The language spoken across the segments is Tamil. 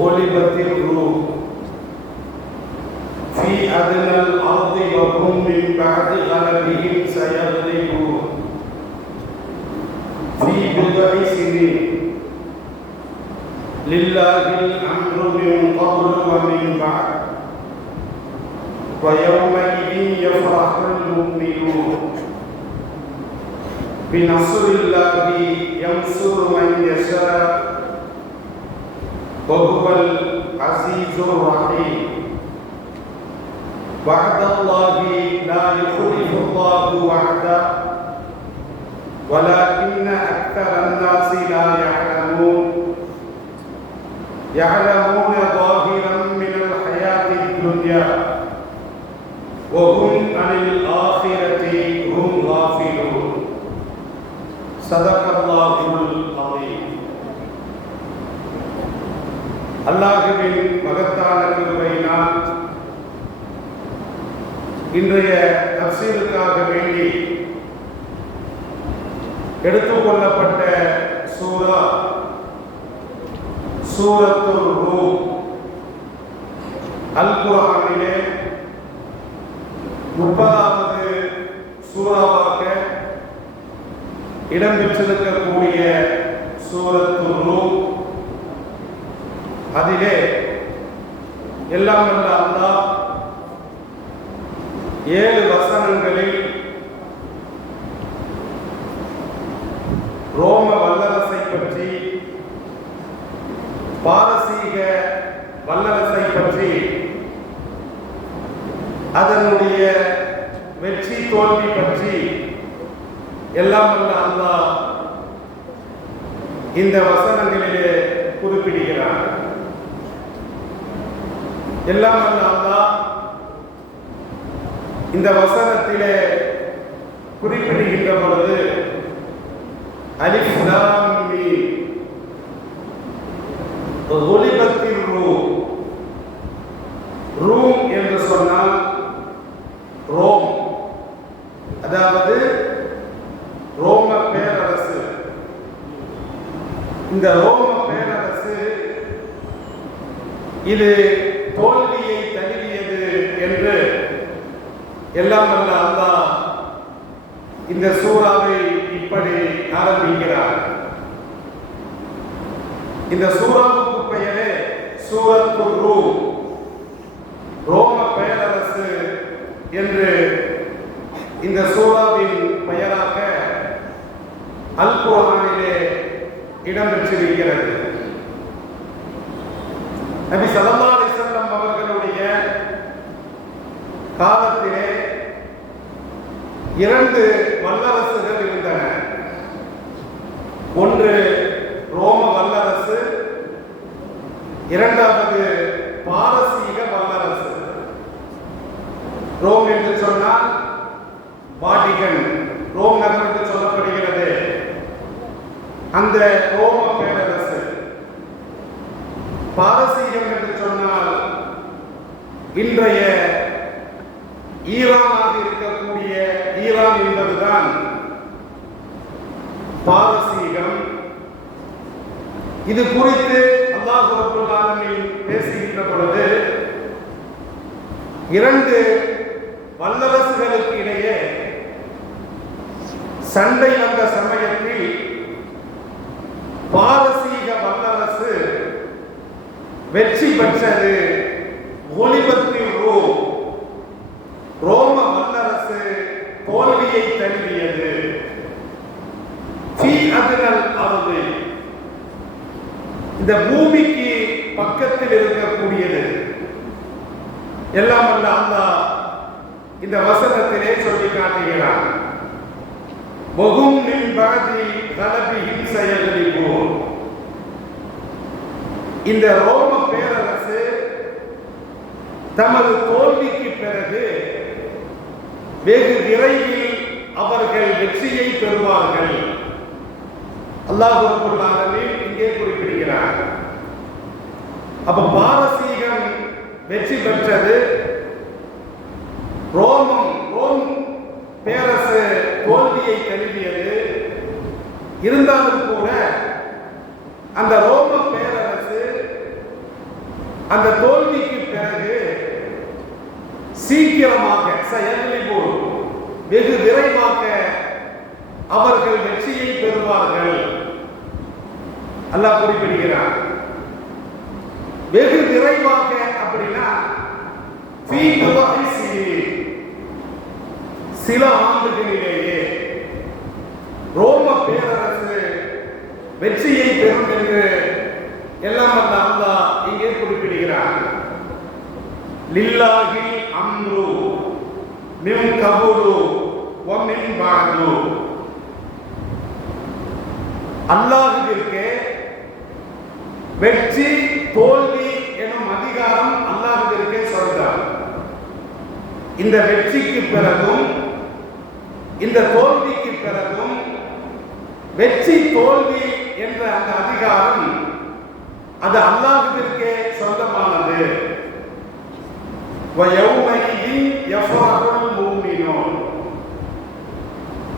غلبت الروم في أدنى الأرض وهم من بعد غلبهم سيغلبون في بضع سنين لله الأمر من قبل ومن بعد ويومئذ يفرح المؤمنون بنصر الله ينصر من يشاء وهو العزيز الرحيم وعد الله لا يخلف الله وعده ولكن أكثر الناس لا يعلمون يعلمون ظاهرا من الحياة الدنيا وهم عن الآخرة هم غافلون صدق الله العظيم. அல்லாஹ்வின் மகத்தான கிருபையினால் இன்றைய தஃசீருக்காக வேண்டி எடுத்துக்கொள்ளப்பட்ட சூரா சூரத்துர் ரூம். அல் குர்ஆனிலே 30வது சூறாவாக இடம்பெற்றிருக்கக்கூடிய சூரத்துர் ரூம். அதிலே எல்லாம் வல்ல அல்லாஹ் 7 வசனங்களில் ரோம வல்லரசை பற்றி, பாரசீக வல்லரசை பற்றி, அதனுடைய வெற்றி தோல்வி பற்றி எல்லாம் வல்ல அல்லாஹ் இந்த வசனங்களிலே குறிப்பிடுகிறார். எல்லாம் வல்ல அல்லாஹ் இந்த வசனத்திலே குறிப்பிடுகின்ற பொழுது அலிஃப் லாம் மீம் குலிபத்தில் ரூம். ரூம் என்று சொன்னால் ரோம், அதாவது ரோம பேரரசு. இந்த ரோம பேரரசு இது தோல்வியை தழுவியது என்று எல்லாம் வல்ல அல்லாஹ் இந்த சூறாவை இப்படி ஆரம்பிக்கிறார். இந்த சூறாவுக்கு பெயரே சூரத்துர் ரூம், ரோம பேரரசு என்று இந்த சூறாவின் பெயராக அல் குர்ஆனிலே இடம்பெற்றிருக்கிறது. நபி ஸல்லல்லாஹு அலைஹி வஸல்லம் அவர்களுடைய காலத்திலே 2 வல்லரசுகள் இருந்தன. ஒன்று ரோம வல்லரசு, இரண்டாவது பாரசீக வல்லரசு. ரோம் என்று சொன்னால் வாட்டிகன், ரோம் நகரம் என்று சொல்லப்படுகிறது. அந்த ரோம பேரரசு. பாரசீகம் என்று சொன்னால் இன்றைய ஈரானாக இருக்கக்கூடிய ஈரான் என்பதுதான் பாரசீகம். இது குறித்து அல்லாஹ் ரப்பல் ஆலமீன் பேசுகின்ற பொழுது 2 வல்லரசுகளுக்கு இடையே சண்டை வந்த சமயத்தில் பாரசீக வல்லரசு வெற்றி பெற்றது. ஒலிபத்தில் ரூம், ரோம வல்லரசு தோல்வியை தழுவியது. ஃபீ அத்னல் அர்தி, இந்த பூமிக்கு பக்கத்தில் இருக்கக்கூடியது. எல்லாம் வல்ல அல்லாஹ் இந்த வசனத்திலே சொல்லி காட்டுகிறார். வஹும் மின் பஅதி கலபிஹிம் சயக்லிபூன். இந்த ரோம பேரரசு தமது தோல்விக்கு பிறகு வெகு விரைவில் அவர்கள் வெற்றியை பெறுவார்கள். அல்லாஹ் ரப்பல் ஆலமீன் இங்கே குறிப்பிடுகிறார். அப்ப பாரசீகம் வெற்றி பெற்றது, ரோம் பேரரசு தோல்வியை தழுவியது. இருந்தாலும் கூட அந்த ரோம பேரரசு அந்த தோல்விக்கு பிறகு சீக்கிரமாக வெகு விரைவாக அவர்கள் வெற்றியை பெறுவார்கள். அல்லாஹ் குறிப்பிடுகிறார். வெகு விரைவாக அப்படின்னா சில ஆண்டுகளிலேயே ரோம பேரரசு வெற்றியை பெறும் என்று எல்லாம் வல்ல அல்லாஹ் இங்கே குறிப்பிடுகிறார். லில்லாஹி அம்ரு மின் கபுலு வ மின் பஅது. அல்லாஹ்விற்கு வெற்றி தோல்வி எனும் அதிகாரம் அல்லாஹ்விற்கே சொந்தம். இந்த வெற்றிக்கு பிறகும் இந்த தோல்விக்கு பிறகும் வெற்றி தோல்வி என்ற அந்த அதிகாரம் அது அல்லாஹ்விற்கே சொந்தமானது.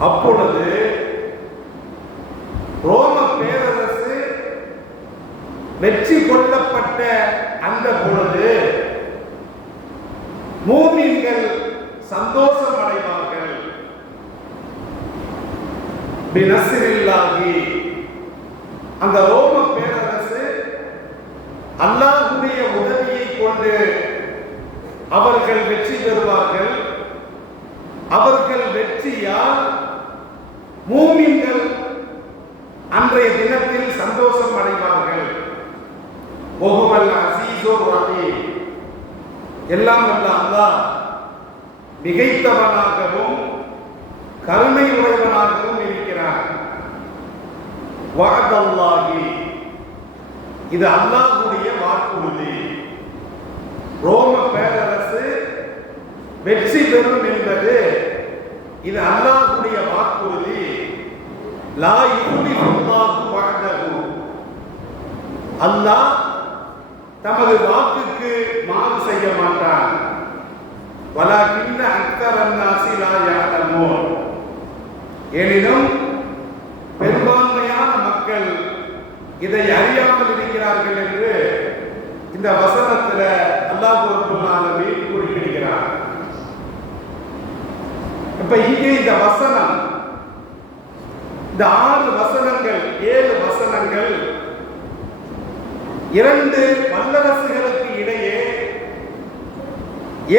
அப்பொழுது ரோம பேரரசு வெற்றி கொள்ளப்பட்ட அந்த பொழுது மூமின்கள் சந்தோஷம் அடைவார்கள். பினஸ்ரில்லாஹி, அந்த ரோம பேரரசு அல்லாஹ்வுடைய உதவியை கொண்டு அவர்கள் வெற்றி பெறுவார்கள். அவர்கள் வெற்றியால் மூமின்கள் அன்றைய தினத்தில் சந்தோஷம் அடைவார்கள். எல்லாம் வல்ல அல்லாஹ் மிகைத்தவனாகவும் கருணை உடையவனாகவும் இருக்கிறார். வஅதல்லாஹி, இது அல்லாஹ்வுடைய வாக்குறுதி. ரோம பேரரசு வெற்றி பெறும் என்பது இது அல்லாஹ்வுடைய வாக்குறுதி. லா யுக்லிஃபுல்லாஹு வஅதஹு, அல்லாஹ் தமது வாக்குக்கு மாறு செய்ய மாட்டான். வலாகின்ன அக்தரன் நாஸி லா யஅலமூன், எனினும் பெரும்பான்மையான மக்கள் இதை அறியாமல் இருக்கிறார்கள் என்று இந்த வசனத்தில் அல்லாஹ் ரப்பல் ஆலமீன் குறிப்பிடுகிறார். இப்ப இங்கே இந்த வசனம், இந்த 6 வசனங்கள் 7 வசனங்கள் இரண்டு வல்லரசுகளுக்கு இடையே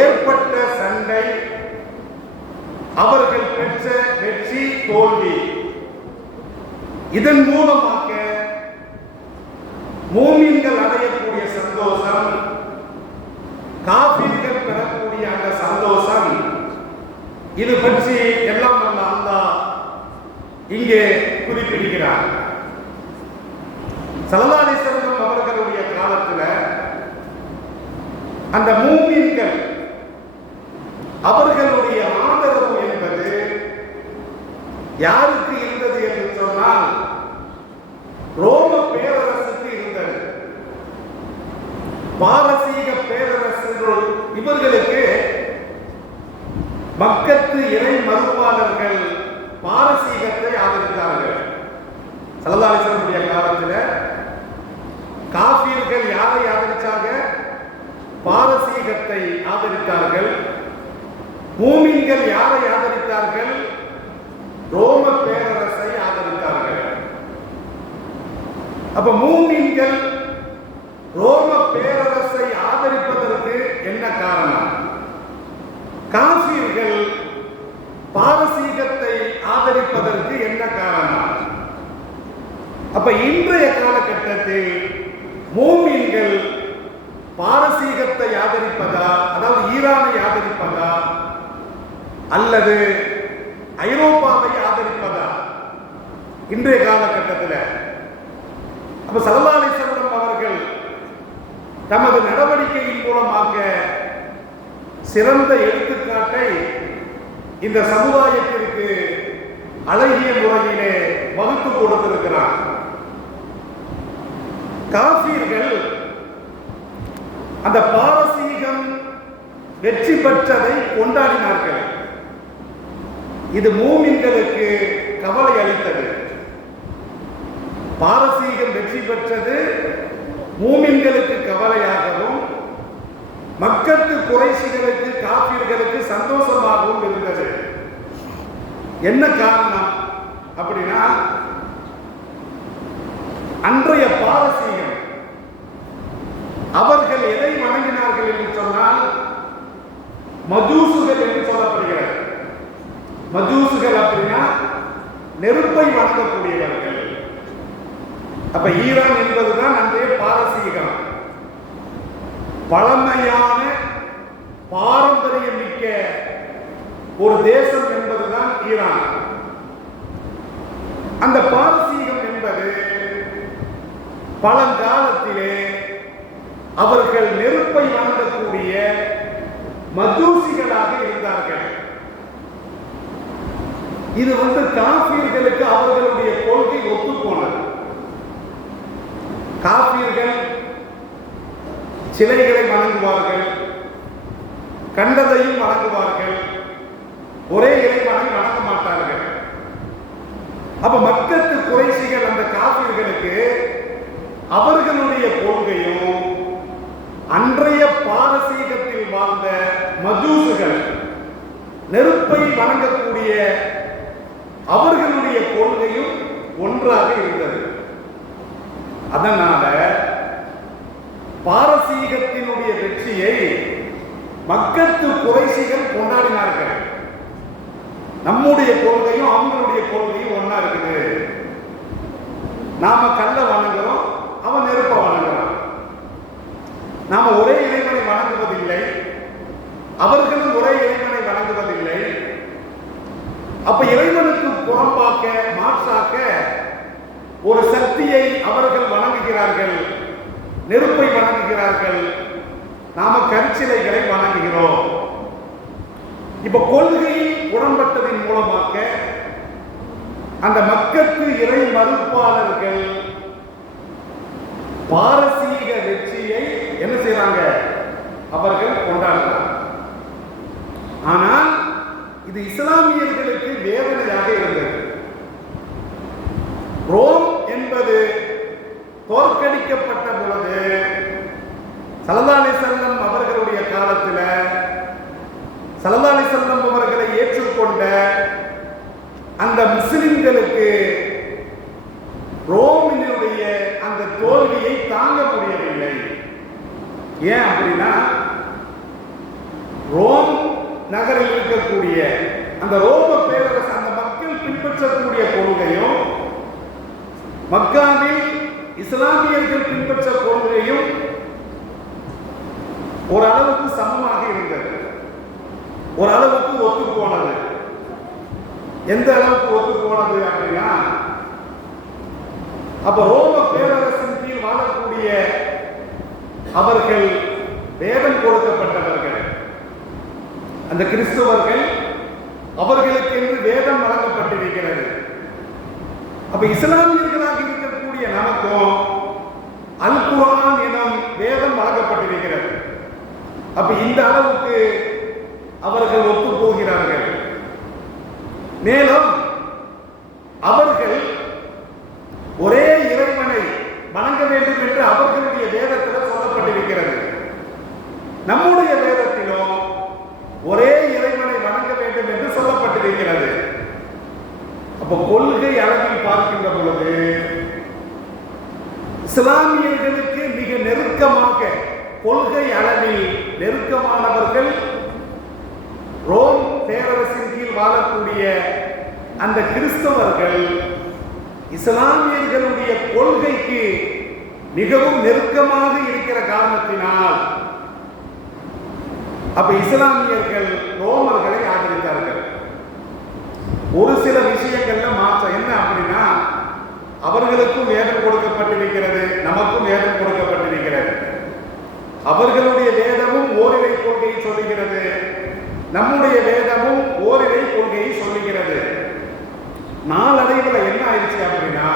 ஏற்பட்ட சண்டை, அவர்கள் பெற்ற வெற்றி தோல்வி, இதன் மூலமாக மூமின்கள் அடையக்கூடிய சந்தோஷம், காஃபிர்கள் பெறக்கூடிய அந்த சந்தோஷம், இது பற்றி எல்லாம் வல்ல அல்லாஹ் இங்கே குறிப்பிடுகிறார். ஸல்லல்லாஹு அலைஹி வஸல்லம் அவர்களுடைய காலத்தில் அந்த மூமின்கள் அவர்களுடைய ஆதரவு என்பது யாருக்கு இருந்தது என்று சொன்னால் ரோம பேரரசுக்கு இருந்தது. பாரசீக பேரரசுகள் இவர்களுக்கு மக்கத்து இறை மறுப்பாளர்கள் பாரசீகத்தை ஆதரித்தார்கள். ஸல்லல்லாஹு அலைஹி வஸல்லம் காலத்தில் காஃபிர்கள் யாரை ஆதரிச்சாங்க? பாரசீகத்தை ஆதரித்தார்கள். மூமின்கள் யாரை ஆதரித்தார்கள்? ரோம பேரரசை ஆதரித்தார்கள். அப்ப மூமின்கள் ரோம பேரரசை ஆதரிப்பதற்கு என்ன காரணம்? காஃபிர்கள் பாரசீகத்தை ஆதரிப்பதற்கு என்ன காரணம்? அப்ப இன்றைய காலகட்டத்தில் மூமின்கள் பாரசீகத்தை ஆதரிப்பதா, அதாவது ஈரானை ஆதரிப்பதா, அல்லது ஐரோப்பாவை ஆதரிப்பதா இன்றைய காலகட்டத்தில்? அப்ப ஸல்லல்லாஹு அலைஹி வஸல்லம் அவர்கள் தமது நடவடிக்கையின் மூலமாக சிறந்த எடுத்துக்காட்டை இந்த சமுதாயத்திற்கு அழகிய முறையிலே வகுத்து கொடுத்திருக்கிறார். காஃபிர்கள் அந்த பாரசீகம் வெற்றி பெற்றதை கொண்டாடினார்கள். இது மூமின்களுக்கு கவலை அளித்தது. பாரசீகம் வெற்றி பெற்றது மூமின்களுக்கு கவலையாகவும் மக்கத்து குறைஷிகளுக்கு காபிர்களுக்கு சந்தோஷமாகவும் இருந்தது. என்ன காரணம் அப்படின்னா, அன்றைய பாரசீகம் அவர்கள் எதை வணங்கினார்கள் என்று சொன்னால் மஜூசுகள் என்று சொல்லப்படுகிறது. மஜூசுகள் அப்படின்னா நெருப்பை வணங்கக்கூடியவர்கள். அப்ப ஈரான் என்பதுதான் அன்றைய பாரசீகம். பழமையான பாரம்பரியம் மிக்க ஒரு தேசம் என்பதுதான் ஈரான். அந்த பாரசீகம் என்பது பழங்காலத்திலே அவர்கள் நெருப்பை வணங்கக்கூடிய மஜூசிகளாக இருந்தார்கள். இது காபீர்களுக்கு அவர்களுடைய கொள்கை ஒத்துப்போனது. காபீர்கள் சிலைகளை வணங்குவார்கள், கண்டதையும் வணங்குவார்கள், ஒரே இறைவனை வணங்க மாட்டார்கள். அப்ப மக்கத்து குறைஷிகள் அந்த காபீர்களுக்கு அவர்களுடைய கொள்கையும் அன்றைய பாரசீகத்தில் வாழ்ந்த மஜூசுகள் நெருப்பை வணங்கக்கூடிய அவர்களுடைய கொள்கையும் ஒன்றாக இருந்தது. அதனால பாரசீகத்தினுடைய வெற்றியை மக்கத்து குறைஷிகள் கொண்டாடினார்கள். நம்முடைய கொள்கையும் அவங்களுடைய கொள்கையும் ஒன்னா இருக்குது. நாம கல்ல வணங்குறோம், அவன் நெருப்ப வணங்குறான். நாம ஒரே இறைவனை வணங்குவதில்லை, அவர்களும் ஒரே இறைவனை வணங்குவதில்லை. அப்ப இறைவனுக்கு புறம்பாக்க மாற்றாக்க ஒரு சக்தியை அவர்கள் வணங்குகிறார்கள், நெருப்பை வணங்குகிறார்கள், நாம கற்சிலைகளை வணங்குகிறோம். இப்ப கொள்கையில் உடன்பட்டதின் மூலமாக அந்த மக்களுக்கு இறை மறுப்பாளர்கள் பாரசீக வெற்றியை என்ன செய்யறாங்க? அவர்கள் கொண்டாடுறாங்க. ஆனால் இது இஸ்லாமியர்களுக்கு வேதனையாக இருந்தது. ரோம் என்பது தோற்கடிக்கப்பட்ட பொழுது ஸல்லல்லாஹு அலைஹி வஸல்லம் அவர்களுடைய காலத்தில் ஸல்லல்லாஹு அலைஹி வஸல்லம் அவர்களை ஏற்றுக்கொண்ட அந்த முஸ்லிம்களுக்கு ரோமினுடைய அந்த தோல்வியை தாங்க முடியவில்லை. ஏன் அப்படின்னா, ரோம் நகரில் இருக்கக்கூடிய அந்த ரோம பேரரசு, அந்த மக்கள் பின்பற்றக்கூடிய கொள்கையும் மக்காவில் இஸ்லாமியர்கள் பின்பற்ற கொள்கையும் ஓரளவுக்கு சமமாக இருந்தது, ஓரளவுக்கு ஒத்து போனது. எந்த அளவுக்கு ஒத்து போனது அப்படின்னா, அப்ப ரோம பேரரசின் கீழ் வாழக்கூடிய அவர்கள் வேதம் கொடுக்கப்பட்டவர்கள், அந்த கிறிஸ்தவர்கள், அவர்களுக்கு என்று வேதம் வழங்கப்பட்டிருக்கிறது. அப்ப இஸ்லாமியர்களாக இருக்கக்கூடிய நமக்கும் அல் குர்ஆன் எனும் வேதம் வழங்கப்பட்டிருக்கிறது. அப்ப இந்த அளவுக்கு அவர்கள் ஒத்து போகிறார்கள். மேலும் அவர்கள் ஒரே இறைவனை வணங்க வேண்டும் என்று அவர்களுடைய வேதத்தில் சொல்லப்பட்டிருக்கிறது. நம்முடைய வேதத்திலும் ஒரே இறைவனை வணங்க வேண்டும் என்று சொல்லப்பட்டிருக்கிறது. அப்ப கொள்கை அளவில் பார்க்கின்ற பொழுது இஸ்லாமியர்களுக்கு மிக நெருக்கமாக, கொள்கை அளவில் நெருக்கமானவர்கள் ரோம் பேரரசின் கீழ் வாழக்கூடிய அந்த கிறிஸ்தவர்கள் இஸ்லாமியர்களுடைய கொள்கைக்கு மிகவும் நெருக்கமாக இருக்கிற காரணத்தினால் அப்ப இஸ்லாமியர்கள் ரோமர்களை ஆதரித்தார்கள். ஒரு சில விஷயங்கள்ல மாற்றம் என்ன அப்படின்னா, அவர்களுக்கும் வேதம் கொடுக்கப்பட்டிருக்கிறது, நமக்கும் வேதம் கொடுக்கப்பட்டிருக்கிறது. அவர்களுடைய வேதமும் ஓரிரை கொள்கையை சொல்லுகிறது, நம்முடைய வேதமும் ஓரிரை கொள்கையை சொல்லுகிறது. நாளடைவில் என்ன ஆயிடுச்சு அப்படின்னா,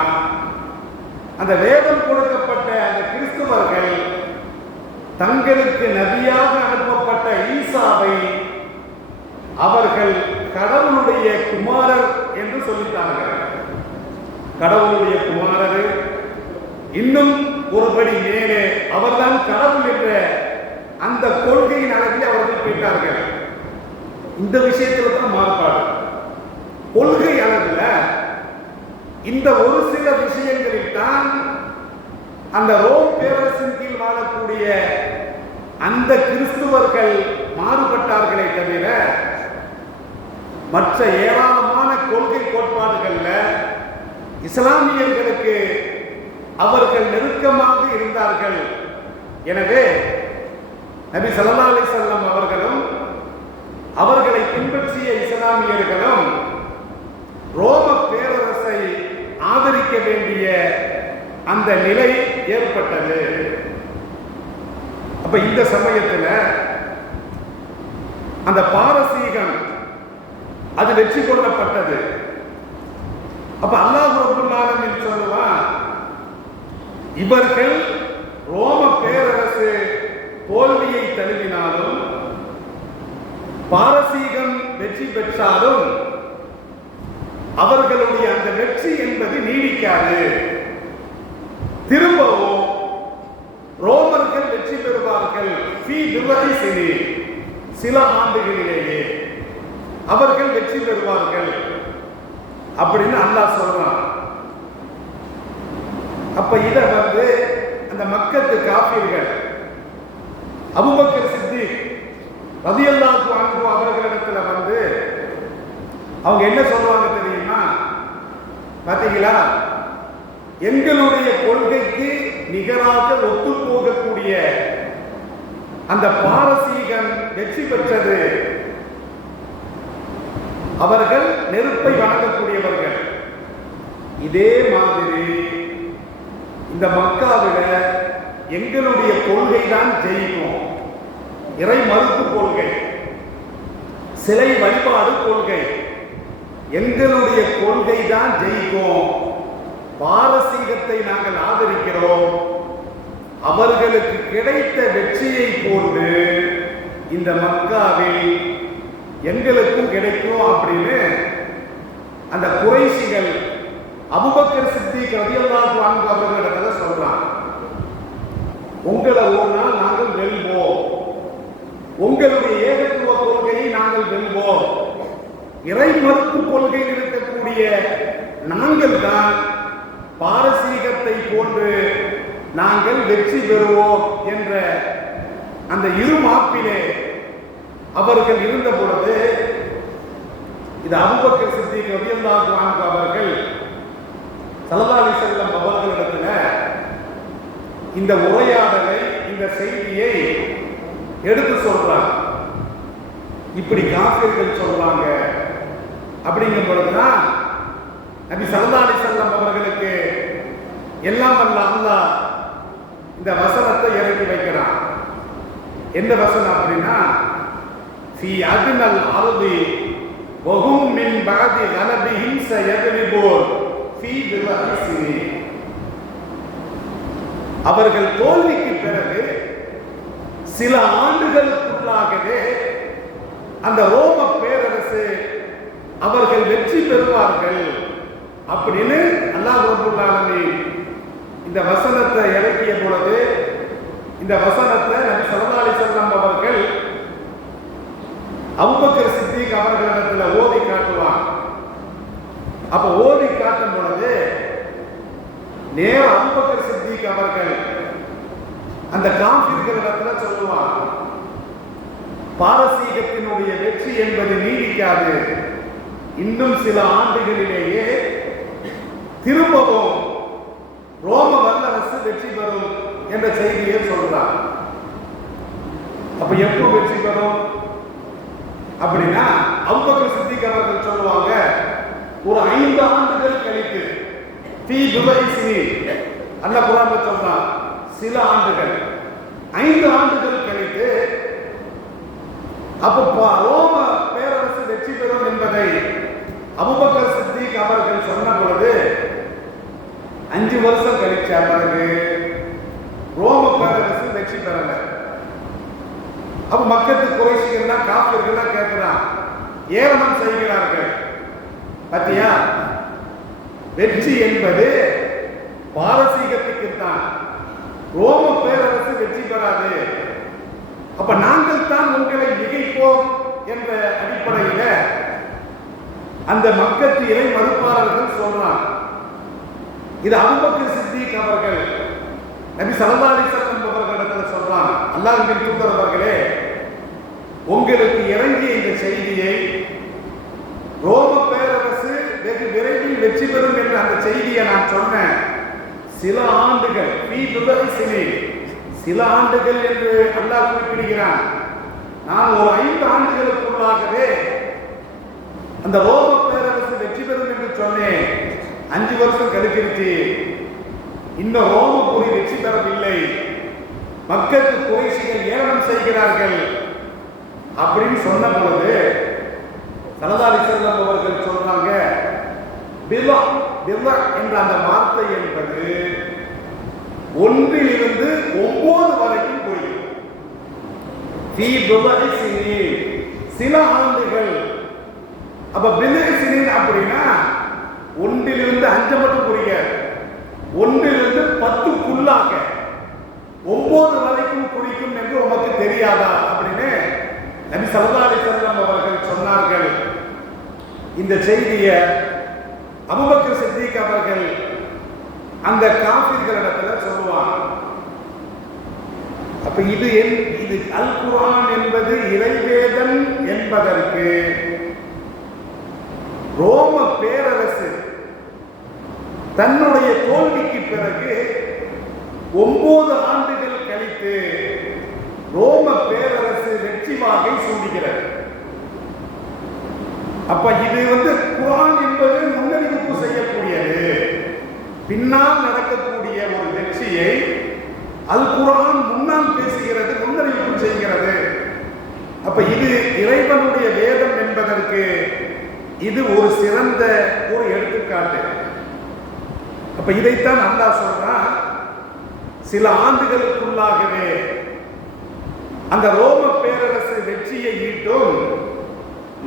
அந்த வேதம் கொடுக்கப்பட்ட அந்த கிறிஸ்தவர்கள் தங்களுக்கு நபியாக அனுப்பப்பட்ட ஈசாவை அவர்கள் கடவுளுடைய குமாரர் என்று சொல்லிட்டார்கள். கடவுளுடைய குமாரர், இன்னும் ஒருபடி மேலே அவர்தான் கடவுள் என்ற அந்த கொள்கையின் அளவில் அவர்கள் போயிட்டார்கள். இந்த விஷயத்துல தான் மாறுபாடு. கொள்கை அளவில் இந்த ஒரு சில விஷயங்களில் தான் அந்த ரோம் பேரரசின் கீழ் வாழக்கூடிய அந்த கிறிஸ்துவர்கள் மாறுபட்டார்களே தவிர மற்ற ஏராளமான கொள்கை கோட்பாடுகள்ல இஸ்லாமியர்களுக்கு அவர்கள் நெருக்கமாக இருந்தார்கள். எனவே நபி ஸல்லல்லாஹு அலைஹி வஸல்லம் அவர்களும் அவர்களை பின்பற்றிய இஸ்லாமியர்களும் ரோம பேரரசை ஆதரிக்க வேண்டிய அந்த நிலை ஏற்பட்டது. அப்ப இந்த சமயத்தில் அந்த பாரசீகம் அது வெற்றி கொள்ளப்பட்டது. அப்ப அல்லாஹ் ரப்பல் ஆலமீன் சொல்லுவான், இவர்கள் ரோம பேரரசு தோல்வியை தழுவினாலும் பாரசீகம் வெற்றி பெற்றாலும் அவர்களுடைய அந்த வெற்றி என்பது நீடிக்காது. திரும்பவும் ரோமர்கள் வெற்றி பெறுவார்கள். சில ஆண்டுகளிலேயே அவர்கள் வெற்றி பெறுவார்கள் அப்படின்னு அல்லாஹ் சொல்றான். அப்ப இத அந்த மக்கத்து காபீர்கள் அபூபக்கர் சித்திக் ரலியல்லாஹு அன்ஹு அவர்களிடத்துல அவங்க என்ன சொல்லுவாங்க தெரியுமா? பாத்தீங்களா, எங்களுடைய கொள்கைக்கு நிகராக ஒத்து போகக்கூடிய அந்த பாரசீகம் வெற்றி பெற்றது. அவர்கள் நெருப்பை வணங்கக்கூடியவர்கள். இதே மாதிரி இந்த மக்காவில எங்களுடைய கொள்கை தான் ஜெயிக்கும். இறை மறுப்பு கொள்கை, சிலை வழிபாடு கொள்கை, எங்களுடைய கொள்கை தான் ஜெயிக்கும். பாரசீகத்தை நாங்கள் ஆதரிக்கிறோம். அவர்களுக்கு கிடைத்த வெற்றியை போன்று இந்த மக்காவில் எங்களுக்கும் கிடைக்கும் அப்படின்னு அந்த குறைஷிகள் அபூபக்கர் சித்திக் ரலியல்லாஹு அன்ஹு அவர்களிடத்துல சொல்றாங்க. உங்களை ஒரு நாள் நாங்கள் வெல்வோம், உங்களுடைய ஏகத்துவ கொள்கையை நாங்கள் வெல்வோம், இறை மறுப்பு கொள்கையில் இருக்கக்கூடிய நாங்கள் தான் பாரசீகத்தை போன்று நாங்கள் வெற்றி பெறுவோம் என்ற அந்த இருமாப்பிலே அவர்கள் இருந்த பொழுது இது அபூபக்கர் சித்திக் ரலியல்லாஹு அன்ஹு அவர்கள் ஸல்லல்லாஹு அலைஹி வஸல்லம் அவர்களிடத்துல இந்த உரையாடலை, இந்த செய்தியை எடுத்து சொல்றாங்க. இப்படி காஃபிர்கள் சொல்றாங்க அப்படிங்கும் பொழுதுதான் நபி ஸல்லல்லாஹு அலைஹி வஸல்லம் அவர்களுக்கு எல்லாம் வல்ல அல்லாஹ் இந்த வசனத்தை இறக்கி வைக்கிறான். எந்த வசனம் அப்படின்னா, ஃபீ அத்னல் அர்தி வஹும் மின் பஅதி கலபிஹிம் சயக்லிபூன் ஃபீ பித்இ ஸினீன். அவர்கள் தோல்விக்கு பிறகு சில ஆண்டுகளுக்குள்ளாகவே அந்த ரோம பேரரசு அவர்கள் வெற்றி பெறுவார்கள் அப்படின்னு அல்லாஹ் ரப்பல் ஆலமீன் இந்த வசனத்தை இறக்கிய பொழுது இந்த வசனத்தை நபி ஸல்லல்லாஹு அலைஹி வஸல்லம் அவர்கள் அபூபக்கர் சித்திக் அவர்களிடத்துல ஓதி காட்டுவாங்க. அப்ப ஓதி காட்டும் பொழுது நேர அபூபக்கர் சித்திக் அவர்கள் அந்த காஃபிர்களிடத்துல சொல்லுவாங்க, பாரசீகத்தினுடைய வெற்றி என்பது நீடிக்காது, இன்னும் சில ஆண்டுகளிலேயே திரும்பவும் ரோம வல்லரசு வெற்றி பெறும் என்ற செய்தியை சொல்றார். அப்ப எப்போ வெற்றி பெறும் அப்படின்னா அபூபக்கர் சித்திக் அவர்கள் சொல்லுவாங்க, ஒரு 5 ஆண்டுகள் கழித்து. ஃபீ பித்இ ஸினீன் அல்லாஹ் குர்ஆன்ல சொல்றான், சில ஆண்டுகள், 5 ஆண்டுகள் கழித்து அப்ப ரோம பேரரசு வெற்றி பெறும் என்பதை அபூபக்கர் சித்திக் அவர்கள் சொன்ன பொழுது 5 வருஷம் கழிச்ச பிறகு ரோம பேரரசு வெற்றி பெறல. அப்ப மக்கத்து குறைஷிகள் காஃபிர்கள் கேட்கிறான், ஏளனம் செய்கிறார்கள். பத்தியா, வெற்றி என்பது பாரசீகத்துக்கு செய்திக்குத்தான். ரோம பேரரசு வெற்றி பெறாது. அப்ப நாங்கள் தான் உங்களை மிகைப்போம் என்ற அடிப்படையில அந்த மக்கத்து இறை மறுப்பாளர்கள் சொல்றாங்க. இது அபூபக்கர் சித்திக் அவர்கள் நபி ஸல்லல்லாஹு அலைஹி வஸல்லம் அவர்களிடத்தில் சொல்றாங்க, அல்லாஹ்வின் தூதர் அவர்களே, உங்களுக்கு இறங்கிய இந்த செய்தியை ரோம பேரரசு வெகு விரைவில் வெற்றி பெறும் என்ற அந்த செய்தியை நான் சொன்னேன். சில ஆண்டுகள் சில ஆண்டுகள் என்று அல்லாஹ் குறிப்பிடுகிறான். நான் ஒரு 5 ஆண்டுகளுக்குள்ளாகவே அந்த ரோம பேரரசு வெற்றி பெறும் என்று சொன்னேன். 5 வருஷம் கழிச்சிருச்சு, இன்னும் ரோமபுரி வெற்றி பெறவில்லை. மக்களுக்கு குறைஷிகள் ஏளனம் செய்கிறார்கள் அப்படின்னு சொன்ன பொழுது ஸல்லல்லாஹு அலைஹி வஸல்லம் அவர்கள் சொல்றாங்க, பிலா பிலா என்ற அந்த வார்த்தை என்பது 1 to 9 வரைக்கும் போயிடும். சில ஆண்டுகள். அப்ப பிலசினின் அப்படின்னா 1 to 5 மட்டும் குறிக்காது, 1 to 10க்குள்ளாக 9 வரைக்கும் குறிக்கும் என்று உமக்கு தெரியாதா அப்படின்னு நபி ஸல்லல்லாஹு அலைஹி வஸல்லம் அவர்கள் சொன்னார்கள். இந்த செய்தியை அபூபக்கர் சித்திக் அவர்கள் அந்த காஃபிர்களிடத்தில் சொல்லுவாங்க. அப்ப இது அல் குர்ஆன் என்பது இறைவேதம் என்பதற்கு ரோம பேரரசு தன்னுடைய தோல்விக்கு பிறகு 9 ஆண்டுகள் கழித்து ரோம பேரரசு வெற்றி வாகை சூடுகிறது. அப்ப இது குர்ஆன் என்பது முன்னறிவிப்பு செய்யக்கூடியது. பின்னால் நடக்கக்கூடிய ஒரு வெற்றியை அல் குர்ஆன் முன்னால் பேசுகிறது, முன்னறிவிப்பு செய்கிறது. அப்ப இது இறைவனுடைய வேதம் என்பதற்கு இது ஒரு சிறந்த ஒரு எடுத்துக்காட்டு. அப்ப இதைத்தான் அல்லாஹ் சொல்றான், சில ஆண்டுகளுக்குள்ளாகவே அந்த ரோம பேரரசு வெற்றியை ஈட்டும்.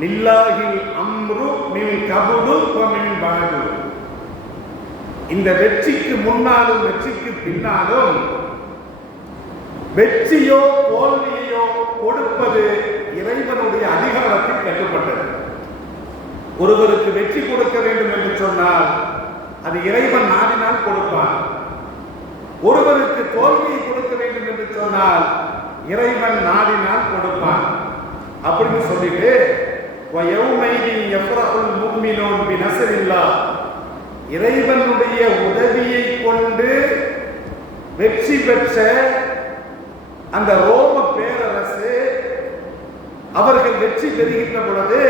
லில்லாஹில் அம்ரு மின் கபுடு வ மின் பஅது. இந்த வெற்றிக்கு முன்னாலும் வெற்றிக்கு பின்னாலும் வெற்றியோ தோல்வியோ கொடுப்பது இறைவனுடைய அதிகாரத்தில் கட்டுப்பட்டது. ஒருவருக்கு வெற்றி கொடுக்க வேண்டும் என்று சொன்னால் அது இறைவன் நாடினால் கொடுப்பான். ஒருவருக்கு தோல்வியை கொடுக்க வேண்டும் என்று சொன்னால் இறைவன் நாடினால் கொடுப்பான் அப்படின்னு சொல்லிட்டு இறைவனுடைய உதவியை கொண்டு வெற்றி பெற்ற அந்த ரோம பேரரசு அவர்கள் வெற்றி பெறுகின்ற பொழுது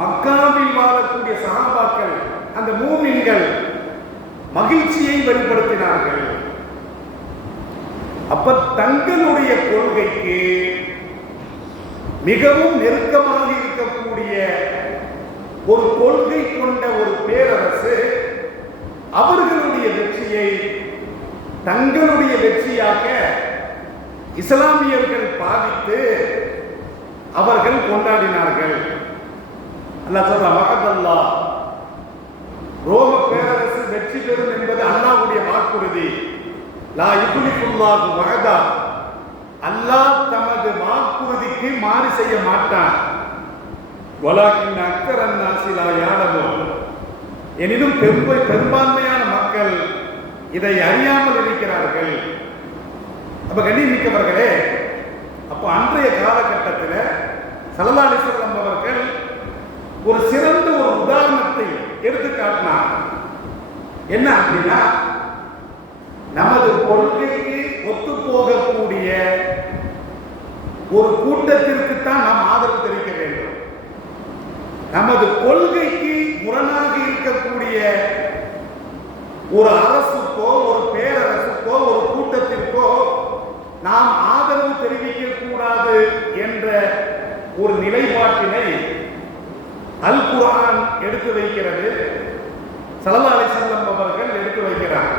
மக்காவில் வாழக்கூடிய சஹாபாக்கள், அந்த மூமின்கள் மகிழ்ச்சியை வெளிப்படுத்தினார்கள். அப்ப தங்களுடைய கொள்கைக்கு மிகவும் நெருக்கமாக இருக்கக்கூடிய ஒரு கொள்கை கொண்ட ஒரு பேரரசு அவர்களுடைய வெற்றியை தங்களுடைய வெற்றியாக இஸ்லாமியர்கள் பாவித்து அவர்கள் கொண்டாடினார்கள். அல்லாஹ் சொல்றான், வஅதல்லாஹ், ரோம பேரரசு வெற்றி பெறும் என்பது அல்லாஹ்வுடைய வாக்குறுதி. லா யுக்லிஃபுல்லாஹு வஅதா, அல்லாஹ் தமது வாக்குறுதிக்கு மாறு செய்ய மாட்டான். வலாக்கின் அக்ஸரன் நாஸி லா யஅலமூன், எனினும் பெரும்பான்மையான மக்கள் இதை அறியாமல் இருக்கிறார்கள். அப்ப கண்ணியமிக்கவர்களே, அப்ப அன்றைய காலகட்டத்தில் ஸல்லல்லாஹு அலைஹி வஸல்லம் அவர்கள் ஒரு சிறந்த ஒரு உதாரணத்தை எடுத்து காட்டினார். என்ன அப்படின்னா, நமது கொள்கைக்கு ஒத்து போகக்கூடிய ஒரு கூட்டத்திற்கு தான் நாம் ஆதரவு தெரிவிக்க வேண்டும். நமது கொள்கைக்கு முரணாக இருக்கக்கூடிய ஒரு அரசுக்கோ ஒரு பேரரசுக்கோ ஒரு கூட்டத்திற்கோ நாம் ஆதரவு தெரிவிக்க கூடாது என்ற ஒரு நிலைப்பாட்டினை அல் குர்ஆன் எடுத்து வைக்கிறது. ஸல்லல்லாஹு அலைஹி வஸல்லம் அவர்கள் எடுத்து வைக்கிறார்.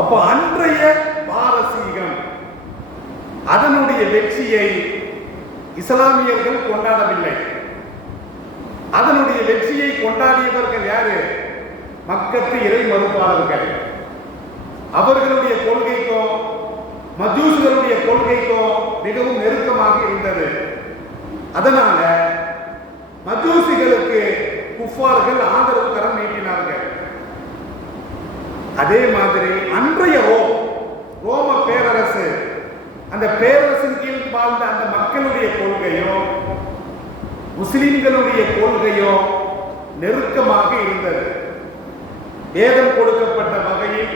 அப்ப அன்றைய பாரசீகம் அதனுடைய வெற்றியை இஸ்லாமியர்கள் கொண்டாடவில்லை. அதனுடைய வெற்றியை கொண்டாடியவர்கள் யாரு? மக்கத்து இறை மறுப்பாளர்கள். அவர்களுடைய கொள்கைக்கும் மஜூஸ்களுடைய கொள்கைக்கும் மிகவும் நெருக்கமாக இருந்தது. அதனால மஜூசிகளுக்கு குஃபார்கள் ஆதரவு கரம் நீட்டினார்கள். அதே மாதிரி அன்றைய ரோம பேரரசு, அந்த பேரரசின் கீழ் வாழ்ந்த அந்த மக்களுடைய கொள்கையும் முஸ்லிம்களுடைய கொள்கையும் நெருக்கமாக இருந்தது. வேதம் கொடுக்கப்பட்ட வகையில்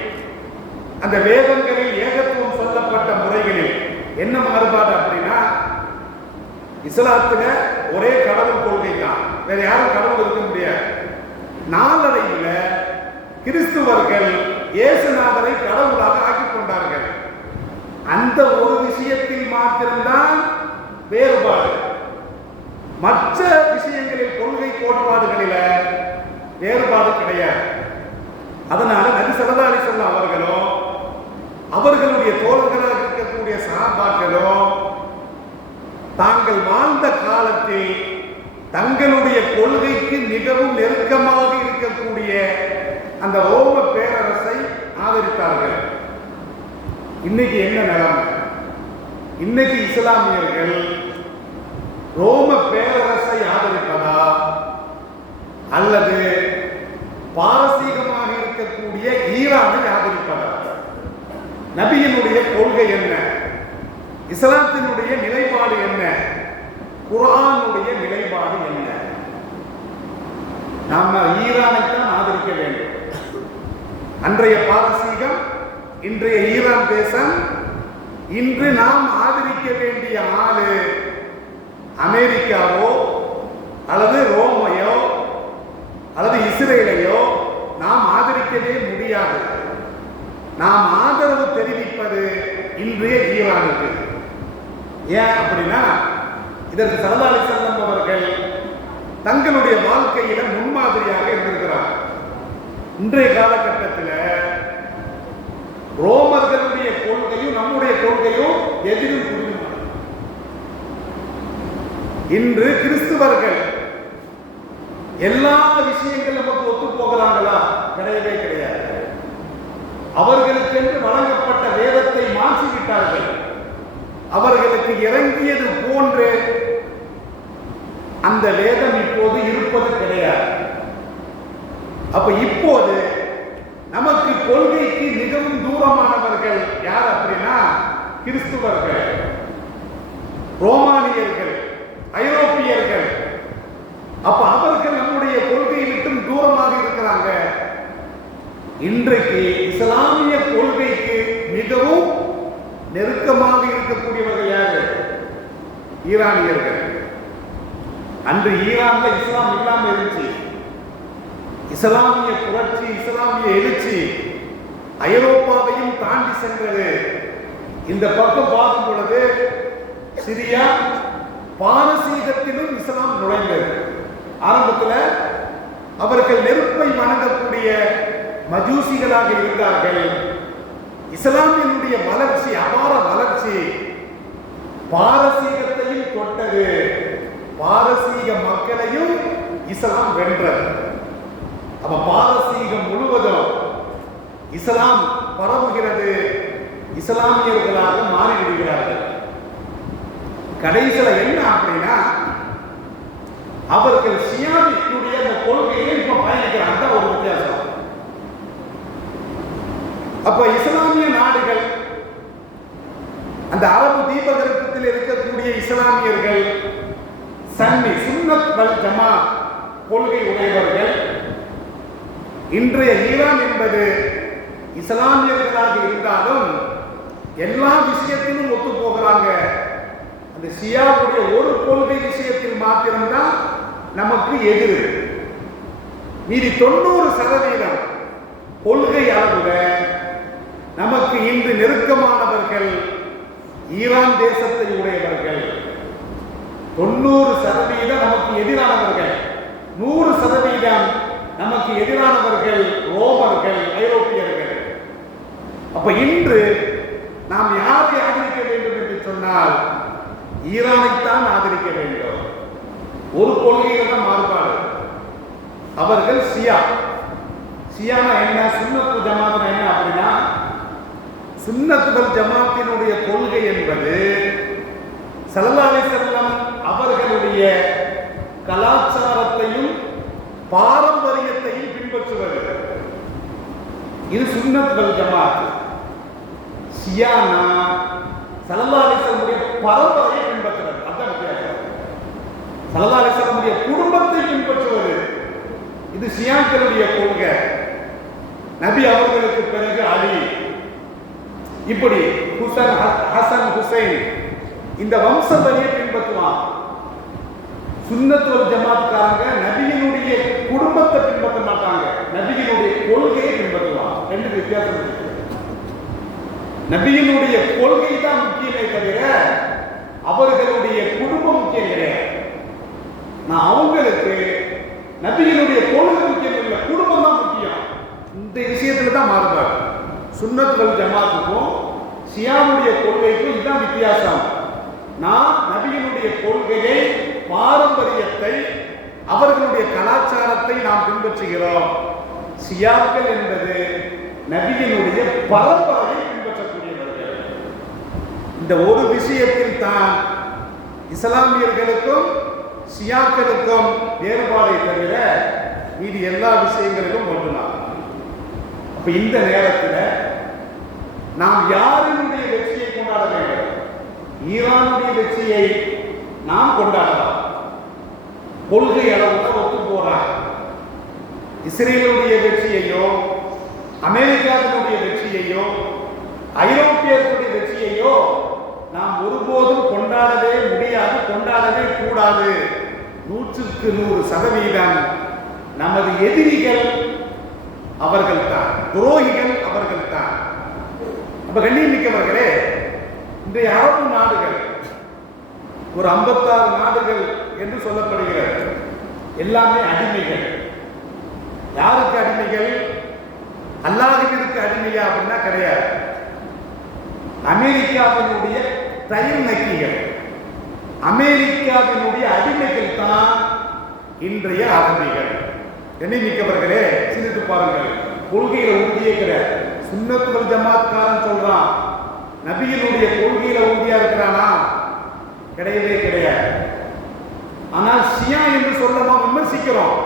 அந்த வேதங்களில் ஏகத்துவம் சொல்லப்பட்ட முறைகளில் என்ன மாறுபாடு அப்படின்னா, இஸ்லாத்துல ஒரே கடவுள் கொள்கை தான், வேற யாரும் கடவுள் இருக்க முடியாது. நாளடைவில் கிறிஸ்துவர்கள் இயேசுநாதரை கடவுளாக ஆக்கிக் கொண்டார்கள். அந்த ஒரு விஷயத்தில் மாத்திரம்தான் வேறுபாடு. மற்ற விஷயங்களில் கொள்கை கோட்பாடுகளில வேறுபாடு கிடையாது. அதனால நபி ஸல்லல்லாஹு அலைஹி வஸல்லம் அவர்களும் அவர்களுடைய தோழர்களாக இருக்கக்கூடிய சஹாபாக்களும் தாங்கள் வாழ்ந்த காலத்தில் தங்களுடைய கொள்கைக்கு மிகவும் நெருக்கமாக இருக்கக்கூடிய அந்த ரோம பேரரசை ஆதரித்தார்கள். இன்னைக்கு என்ன நிலைமை? இன்னைக்கு இஸ்லாமியர்கள் ரோம பேரரசை ஆதரிப்பதா அல்லது பாரசீகமாக இருக்கக்கூடிய ஈரானை ஆதரிப்பதா? நபியினுடைய கொள்கை என்ன? இஸ்லாத்தினுடைய நிலைப்பாடு என்ன? குர்ஆனுடைய நிலைப்பாடு என்ன? நாம ஈரானைத்தான் ஆதரிக்க வேண்டும். அன்றைய பாரசீகம், இன்றைய ஈரான் தேசம். இன்று நாம் ஆதரிக்க வேண்டிய ஆளு அமெரிக்காவோ அல்லது ரோமையோ அல்லது இஸ்ரேலையோ நாம் ஆதரிக்கவே முடியாது. நாம் ஆதரவு தெரிவிப்பது இன்றைய ஈரானுக்கு. ஏன் அப்படின்னா, இதற்கு ஸல்லல்லாஹு அலைஹி வஸல்லம் அவர்கள் தங்களுடைய வாழ்க்கையில முன்மாதிரியாக இருந்திருக்கிறார். இன்றைய காலகட்டத்தில் ரோமர்களுடைய கொள்கையும் நம்முடைய கொள்கையும் எதிரும் புரியும். இன்று கிறிஸ்துவர்கள் எல்லா விஷயங்களும் நமக்கு ஒத்து போகிறாங்களா? கிடையவே கிடையாது. அவர்களுக்கென்று வழங்கப்பட்ட வேதத்தை மாற்றிவிட்டார்கள். அவர்களுக்கு இறங்கியது போன்று அந்த வேதம் இப்போது இருப்பது கிடையாது. அப்ப இப்போது நமக்கு கொள்கைக்கு மிகவும் தூரமானவர்கள் யார் அப்படின்னா கிறிஸ்துவர்கள், ரோமானியர்கள், ஐரோப்பியர்கள். அப்ப அவர்கள் நம்முடைய கொள்கையை விட்டும் தூரமாக இருக்கிறாங்க. இன்றைக்கு இஸ்லாமிய கொள்கைக்கு மிகவும் நெருக்கமாக இருக்கக்கூடியவர்கள் யாரு? ஈரானியர்கள். அன்று ஈரான்ல இஸ்லாம் இல்லாம இருந்துச்சு. இஸ்லாமிய புரட்சி, இஸ்லாமிய எழுச்சி ஐரோப்பாவையும் தாண்டி சென்றது. இந்த பக்கம் பார்க்கும் பொழுது சிரியா, பாரசீகத்திலும் இஸ்லாம் நுழைந்தது. ஆரம்பத்தில் அவர்கள் நெருப்பை வணங்கக்கூடிய மஜூசிகளாக இருந்தார்கள். இஸ்லாமியனுடைய வளர்ச்சி, அபார வளர்ச்சி பாரசீகத்தையும் தொட்டது. பாரசீக மக்களையும் இஸ்லாம் வென்றது. அப்ப பாரசீகம் முழுவதும் இஸ்லாம் பரவுகிறது. இஸ்லாமியர்களாக மாறிவிடுகிறார்கள். கடைசியில் என்ன அப்படின்னா, அவர்கள் ஷியாவினுடைய அந்த கொள்கையை இப்ப பயணிக்கிறாங்க. ஒரு வித்தியாசம். அப்ப இஸ்லாமிய நாடுகள், அந்த அரபு தீபகற்பத்தில் இருக்கக்கூடிய இஸ்லாமியர்கள் சன்னி, சுன்னத் வல் ஜமாத் கொள்கை உடையவர்கள். இன்றைய ஈரான் என்பது இஸ்லாமியர்களாக இருந்தாலும் எல்லா விஷயத்திலும் ஒத்து போகிறாங்க. அந்த ஷியாவுடைய ஒரு கொள்கை விஷயத்தில் மாத்திரம்தான் நமக்கு எதிர். மீதி 90% கொள்கை அளவுல நமக்கு இன்று நெருக்கமானவர்கள் ஈரான் தேசத்தை உடையவர்கள். 90% நமக்கு எதிரானவர்கள், 100% நமக்கு எதிரானவர்கள் ரோமர்கள், ஐரோப்பியர்கள். அப்ப இன்று நாம் யாரை ஆதரிக்க வேண்டும் என்று சொன்னால் ஈரானைத்தான் ஆதரிக்க வேண்டும். ஒரு கொள்கையில தான் மாறுபாடு. அவர்கள் ஷியா. ஷியானா என்ன, சுன்னத்து ஜமாத் என்ன அப்படின்னா சுன்னத் வல் ஜமாத்தினுடைய கொள்கை என்பது ஸல்லல்லாஹு அலைஹி வஸல்லம் அவர்களுடைய கலாச்சாரத்தையும் பாரம்பரியத்தையும் பின்பற்றுவது. இது சுன்னத் வல் ஜமாத். ஷியானா ஸல்லல்லாஹு அலைஹி வஸல்லம் பரம்பரையை பின்பற்றுவது. அதான் வித்தியாசம். ஸல்லல்லாஹு அலைஹி வஸல்லம் குடும்பத்தை பின்பற்றுவது இது ஷியாக்களுடைய கொள்கை. நபி அவர்களுக்கு பிறகு அலி, இப்படி ஹசன் ஹுசைன் இந்த வம்ச வழியை பின்பற்றுவான். சுன்னத் வல் ஜமாத்காரங்க நபியினுடைய குடும்பத்தை பின்பற்ற மாட்டாங்க, நபியினுடைய கொள்கையை பின்பற்றுவான். ரெண்டு வித்தியாசம் இருக்கு. நபியினுடைய கொள்கை தான் முக்கியமே தவிர அவர்களுடைய குடும்பம் முக்கியம் கிடையாது. நான் அவங்களுக்கு நபியினுடைய கொள்கை முக்கியம் இல்லை, குடும்பம் தான் முக்கியம். இந்த விஷயத்துல தான் மாறுபாடு. சுன்னத் வல் ஜமாத்துக்கும் ஷியாவுடைய கொள்கைக்கும் இதுதான் வித்தியாசம். நான் நபியினுடைய கொள்கையை, பாரம்பரியத்தை, அவர்களுடைய கலாச்சாரத்தை நாம் பின்பற்றுகிறோம். ஷியாக்கள் என்பது நபியினுடைய பரம்பரையை பின்பற்றக்கூடியவர்கள். இந்த ஒரு விஷயத்தில் தான் இஸ்லாமியர்களுக்கும் ஷியாக்களுக்கும் வேறுபாடை தவிர மீதி எல்லா விஷயங்களிலும் ஒன்றுதான். அப்ப இந்த நேரத்தில் நாம் யாரினுடைய வெற்றியை கொண்டாட வேண்டும்? ஈரானுடைய வெற்றியை நாம் கொண்டாடலாம். கொள்கை அளவுக்கு ஒத்து போறாங்க. இஸ்ரேலுடைய வெற்றியையோ, அமெரிக்காவினுடைய வெற்றியையோ, ஐரோப்பியர்களுடைய வெற்றியையோ நாம் ஒருபோதும் கொண்டாடவே முடியாது, கொண்டாடவே கூடாது. 100% நமது எதிரிகள் அவர்கள் தான், துரோகிகள் அவர்கள் தான். அப்ப கண்ணியமிக்கவர்களே, இன்றைய அரபு நாடுகள் ஒரு 56 நாடுகள் என்று சொல்லப்படுகிறது. எல்லாமே அடிமைகள். யாருக்கு அடிமைகள்? அல்லாஹ்விற்கு அடிமையா அப்படின்னா கிடையாது. அமெரிக்காவினுடைய தயிர் நக்கிகள், அமெரிக்காவினுடைய அடிமைகள் தான் இன்றைய அரபிகள். கண்ணியமிக்கவர்களே, சிந்தித்து பாருங்கள். கொள்கையில உறுதியே கிடையாது. சுன்னத் வல் ஜமாத்காரன் சொல்றான், நபியினுடைய கொள்கையில உறுதியா இருக்கிறானா? கிடையவே கிடையாது. ஆனால் ஷியா என்று சொல்லமா விமர்சிக்கிறோம்.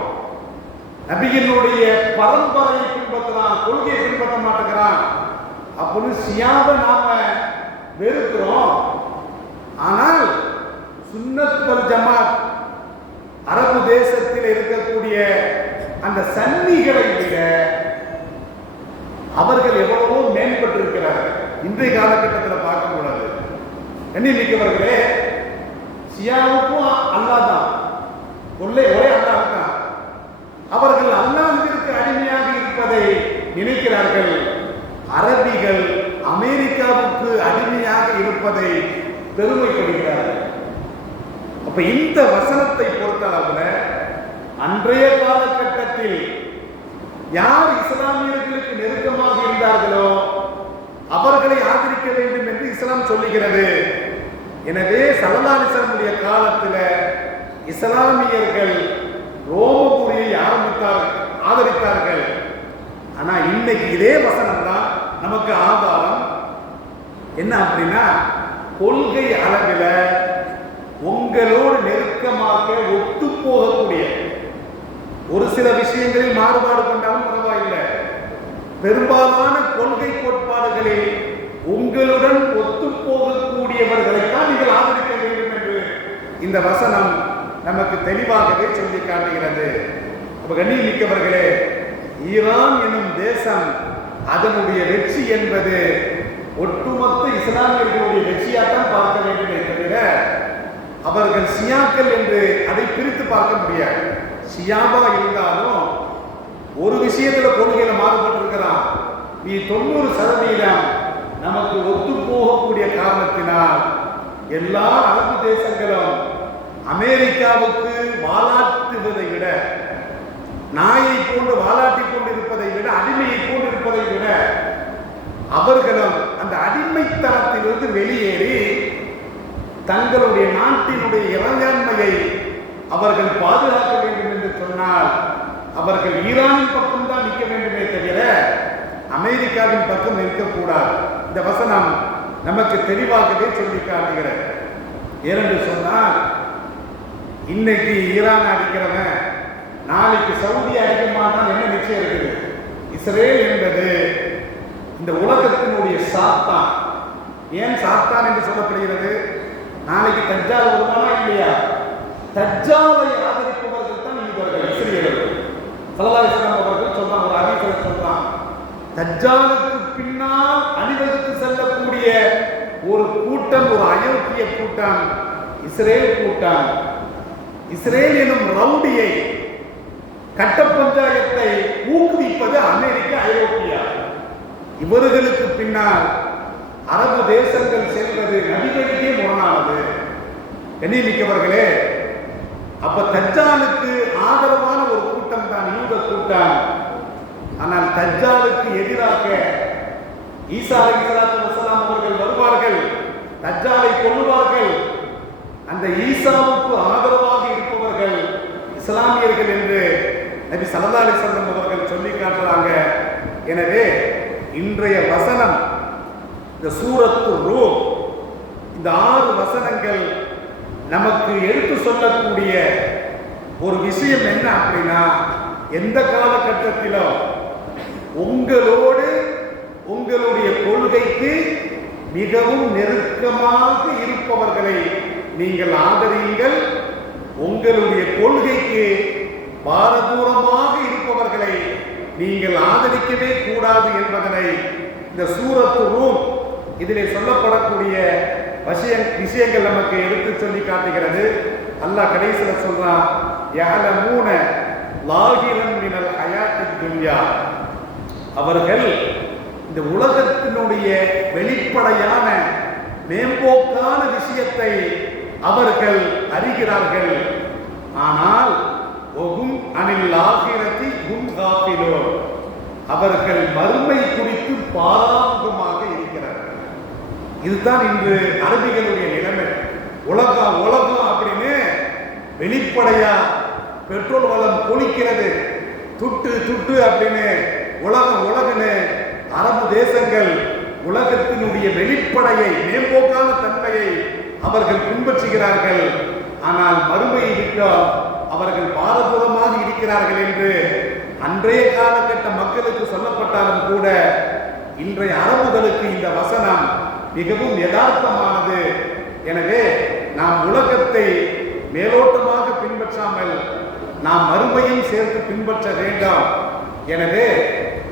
நபியினுடைய பரம்பரையை பின்பற்றுறான், கொள்கையை பின்பற்ற மாட்டேங்கிறான் அப்படின்னு ஷியாவை நாம வெறுக்கிறோம். ஆனால் சுன்னத் வல் ஜமாத் அரபு தேசத்தில் இருக்கக்கூடிய அந்த சன்னிகளை விட அவர்கள் எவ்வளவோ மேம்பட்டிருக்கிறார்கள். இன்றைய காலகட்டத்தில் பார்க்க கூடாது. கண்ணியமிக்கவர்களே, ஷியாவுக்கும் அல்லாஹ் தான், ஒரே அல்லாஹ் தான். அவர்கள் அல்லாஹ்விற்கு அடிமையாக இருப்பதை நினைக்கிறார்கள். அரபிகள் அமெரிக்காவுக்கு அடிமையாக இருப்பதை பெருமைப்படுகிறார்கள். அப்ப இந்த வசனத்தை பொறுத்தளவுல அன்றைய காலகட்டத்தில் யார் இஸ்லாமியர்களுக்கு நெருக்கமாக இருந்தார்களோ அவர்களை ஆதரிக்க வேண்டும் என்று இஸ்லாம் சொல்லுகிறது. எனவே ஸல்லல்லாஹு அலைஹி வஸல்லம் காலத்தில் இஸ்லாமியர்கள் ரோமபுரியை ஆதரித்தார்கள். ஆனா இன்னைக்கு இதே வசனம் தான் நமக்கு ஆதாரம். என்ன அப்படின்னா, கொள்கை அளவில் உங்களோடு நெருக்கமாக ஒத்து போகக்கூடிய ஒரு சில விஷயங்களில் மாறுபாடு கொண்டாலும் பரவாயில்லை, பெரும்பாலான கொள்கை கோட்பாடுகளில் உங்களுடன் ஒத்து போகக்கூடியவர்களைத்தான் நீங்கள் ஆதரிக்க வேண்டும் என்று இந்த வசனம் நமக்கு தெளிவாகவே சொல்லி காட்டுகிறது. அப்ப கண்ணியமிக்கவர்களே, ஈரான் எனும் தேசம், அதனுடைய வெற்றி என்பது ஒட்டுமொத்த இஸ்லாமியர்களுடைய வெற்றியாகத்தான் பார்க்க வேண்டுமே தவிர அவர்கள் ஷியாக்கள் என்று அதை பிரித்து பார்க்க முடியாது. ஷியாவா இருந்தாலும் ஒரு விஷயத்துல கொள்கையில மாறுபட்டிருக்கிறான். நீ 90% நமக்கு ஒத்து போகக்கூடிய காரணத்தினால் எல்லா அரபு தேசங்களும் அமெரிக்காவுக்கு வாலாட்டுவதை விட, நாயை போன்று வாலாட்டி கொண்டிருப்பதை விட, அடிமையை கொண்டிருப்பதை விட அவர்களும் அந்த அடிமைத்தனத்திலிருந்து வெளியேறி தங்களுடைய நாட்டினுடைய இறையாண்மையை அவர்கள் பாதுகாக்க வேண்டும் என்று சொன்னால் அவர்கள் ஈரானின் பக்கம் தான் நிற்க வேண்டுமே தவிர அமெரிக்காவின் பக்கம் இருக்கக்கூடாது. இந்த வசனம் நமக்கு தெளிவாகவே சொல்லி காட்டுகிறது. ஏனென்று சொன்னால், இன்னைக்கு ஈரான் அடிக்கிறவன் நாளைக்கு சவுதி அடிக்க மாட்டான் என்ன நிச்சயம் இருக்குது? இஸ்ரேல் என்பது இந்த உலகத்தினுடைய சாத்தான். ஏன் சாத்தான் என்று சொல்லப்படுகிறது? நாளைக்கு தஜ்ஜால் வருவானா இல்லையா? தஜ்ஜாலை ஆதரிப்பவர்கள் தான் இவர்கள் இஸ்ரேலர்கள். ஸல்லல்லாஹு அலைஹி வஸல்லம் அவர்கள் சொல்றாங்க, ஒரு ஹதீஸ்ல சொல்றாங்க, தஜ்ஜாலுக்கு பின்னால் அணிவகுத்து செல்லக்கூடிய ஒரு கூட்டம், ஒரு அயோக்கிய கூட்டம் இஸ்ரேல் கூட்டம். இஸ்ரேல் எனும் ரவுடியை, கட்ட பஞ்சாயத்தை ஊக்குவிப்பது அமெரிக்கா, ஐரோப்பியா. இவர்களுக்கு பின்னால் அரபு தேசங்கள் செல்வது நபிகளுக்கே முரணானது. எண்ணிமிக்கவர்களே, அப்ப தஜ்ஜாலுக்கு ஆதரவான ஒரு கூட்டம் தான் யூத கூட்டம். ஆனால் தஜ்ஜாலுக்கு எதிராக ஈசா அலைஹிஸ்ஸலாத்து வஸலாம் அவர்கள் வருவார்கள், தஜ்ஜாலை கொல்லுவார்கள். அந்த ஈசாவுக்கு ஆதரவாக இருப்பவர்கள் இஸ்லாமியர்கள் என்று நபி ஸல்லல்லாஹு அலைஹி வஸல்லம் அவர்கள் சொல்லி காட்டுறாங்க. எனவே இன்றைய வசனம், இந்த சூரத்து ரூம், இந்த 6 வசனங்கள் நமக்கு எடுத்து சொல்லக்கூடிய ஒரு விஷயம் என்ன அப்படின்னா, எந்த காலகட்டத்திலும் உங்களோடு உங்களுடைய கொள்கைக்கு மிகவும் நெருக்கமாக இருப்பவர்களை நீங்கள் ஆதரியுங்கள். உங்களுடைய கொள்கைக்கு பாரதூரமாக இருப்பவர்களை நீங்கள் ஆதரிக்கவே கூடாது என்பதனை இந்த சூரத்து ரூம் இதிலே சொல்லப்படக்கூடிய விஷயங்கள் நமக்கு எடுத்து சொல்லி காட்டுகிறது. அல்லாஹ் கடைசியில் சொல்றான், யஅலமூன லாஹிரன் மினல் ஹயாத்தித் துன்யா. அவர்கள் இந்த உலகத்தினுடைய வெளிப்படையான மேம்போக்கான விஷயத்தை அவர்கள் அறிகிறார்கள். ஆனால் ஒகும் அனில் ஆகிரதி ஹும் காஃபிலூன், அவர்கள் மறுமை குறித்து பாராமுகமாக இருக்கிறார்கள். இதுதான் இன்று அரபிகளுடைய நிலைமை. உலகம் உலகம் அப்படின்னு வெளிப்படையா பெட்ரோல் வளம் கொளிக்கிறது, துட்டு துட்டு அப்படின்னு உலகம் உலகன்னு அரபு தேசங்கள் உலகத்தினுடைய வெளிப்படையை, மேம்போக்கான தன்மையை அவர்கள் பின்பற்றுகிறார்கள். ஆனால் மறுமையை விட்டால் அவர்கள் பாரதூரமாக இருக்கிறார்கள் என்று அன்றைய காலகட்ட மக்களுக்கு சொல்லப்பட்டாலும் கூட இன்றைய அரபுகளுக்கு இந்த வசனம் மிகவும் யதார்த்தமானது. எனவே நாம் உலகத்தை மேலோட்டமாக பின்பற்றாமல் நாம் மறுமையும் சேர்த்து பின்பற்ற வேண்டாம். எனவே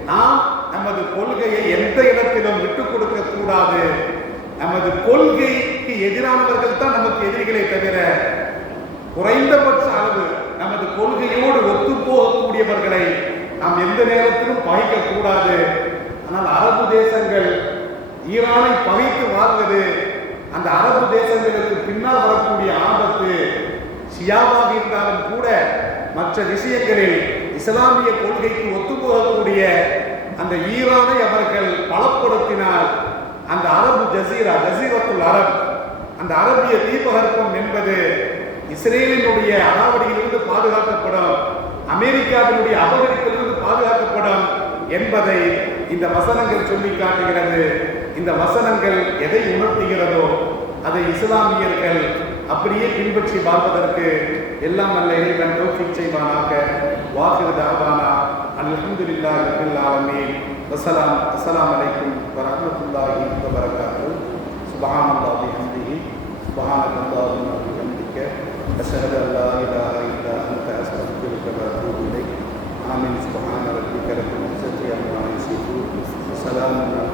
நாம் நமது கொள்கையை எந்த இடத்திலும் விட்டுக் கொடுக்க கூடாது. நமது கொள்கைக்கு எதிரானவர்கள் தான் நமக்கு எதிரிகளை தவிர, குறைந்தபட்ச அளவு நமது கொள்கையோடு ஒத்து போகக்கூடியவர்களை நாம் எந்த நேரத்திலும் பகைக்க கூடாது. ஆனால் அரபு தேசங்கள் ஈரானை பகைத்து வாழ்வது, அந்த அரபு தேசங்களுக்கு பின்னால் வரக்கூடிய ஆபத்து ஷியாவாக இருந்தாலும் கூட மற்ற விஷயங்களில் இஸ்லாமிய கொள்கைக்கு ஒத்துப்போகக்கூடிய அந்த ஈரானை அவர்கள் பலப்படுத்தினால் அந்த அரபு ஜசீரத்துல் அரப், அந்த அரபிய தீபகற்பம் என்பது இஸ்ரேலினுடைய அடாவடியிலிருந்து பாதுகாக்கப்படும், அமெரிக்காவினுடைய அபகரிப்பிலிருந்து பாதுகாக்கப்படும் என்பதை இந்த வசனங்கள் சொல்லி காட்டுகிறது. இந்த வசனங்கள் எதை உணர்த்துகிறதோ அதை இஸ்லாமியர்கள் அப்படியே பின்பற்றி வாழ்வதற்கு எல்லாம் நல்ல இறைவன் தௌஃபீக் செய்வானாக. வாஹிரு தஅவானா அல்ஹம்துலில்லாஹி ரப்பில் ஆலமீன். அஸ்ஸலாமு அலைக்கும் வரஹ்மத்துல்லாஹி வபரகாத்துஹு. சுப்ஹானல்லாஹி வபிஹம்திஹி, சுப்ஹானல்லாஹி வபிஹம்திஹி, அஷ்ஹது அன் லா இலாஹா இல்லா அன்த அஸ்தக்ஃபிருக வ அத்தூபு இலைக். ஆமீன். சுப்ஹான ரப்பிக ரப்பில் இஸ்ஸத்தி அம்மா யசிஃபூன், வஸலாமுன்